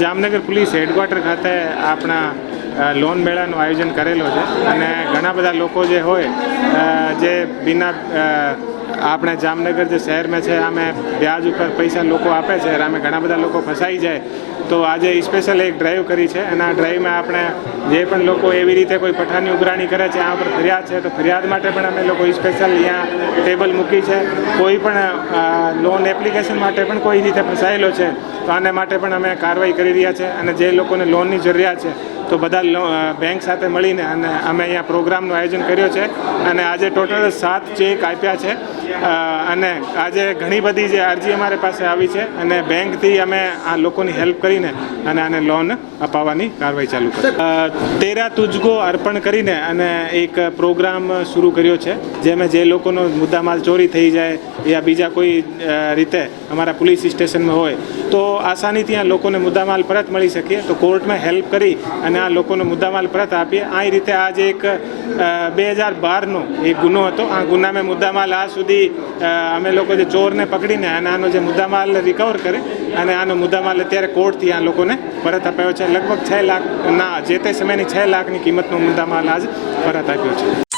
Jamnagar police headquarter ખાતે આપણા loan મેળાનું આયોજન કરેલો છે અને ઘણા બધા લોકો જે હોય જે બિના આપણે જામનગર જે શહેરમાં છે આમે વ્યાજ ઉપર પૈસા લોકો આપે છે આમે ઘણા બધા લોકો ફસાઈ જાય તો આજે સ્પેશિયલ એક ડ્રાઈવ કરી છે અને આ ડ્રાઈવમાં આપણે જે પણ લોકો એવી રીતે કોઈ પઠાની ઉઘરાણી કરે છે આ પર ફરિયાદ છે તો ફરિયાદ માટે પણ અમે લોકો સ્પેશિયલ અહીંયા ટેબલ મૂકી છે. કોઈ પણ લોન એપ્લિકેશન માટે પણ કોઈ રીતે ફસાયેલો છે તો આને માટે પણ અમે કાર્યવાહી કરી રહ્યા છે અને જે લોકોને લોનની જરૂરિયાત છે તો બધા બેંક સાથે મળીને અને અમે અહીંયા પ્રોગ્રામનું આયોજન કર્યો છે અને આજે ટોટલ 7 ચેક આપ્યા છે અને આજે ઘણી બધી જે અરજી અમારી પાસે આવી છે અને બેંકથી અમે આ લોકોની હેલ્પ કરીને અને આને લોન અપાવવાની કાર્યવાહી ચાલુ કરી. તેરા તુજકો અર્પણ કરીને અને એક પ્રોગ્રામ શરૂ કર્યો છે જેમાં જે લોકોનો મુદ્દામાલ ચોરી થઈ જાય યા બીજા કોઈ રીતે અમારા પોલીસ સ્ટેશનમાં હોય તો આસાનીથી આ લોકોને મુદ્દામાલ પરત મળી શકે તો કોર્ટમાં હેલ્પ કરી અને આ લોકોનો મુદ્દામાલ પરત આપીએ. આ રીતે આજે એક 2012નો એક ગુનો હતો. આ ગુનામાં મુદ્દામાલ આ સુધી અમે લોકો જે ચોરને પકડીને અને આનો જે મુદ્દામાલ રિકવર કરે અને આનો મુદ્દામાલ અત્યારે કોર્ટથી આ લોકોને પરત અપાયો છે. લગભગ 6 લાખના જે તે સમયની 6 લાખની કિંમતનો મુદ્દામાલ આજ પરત આપ્યો છે.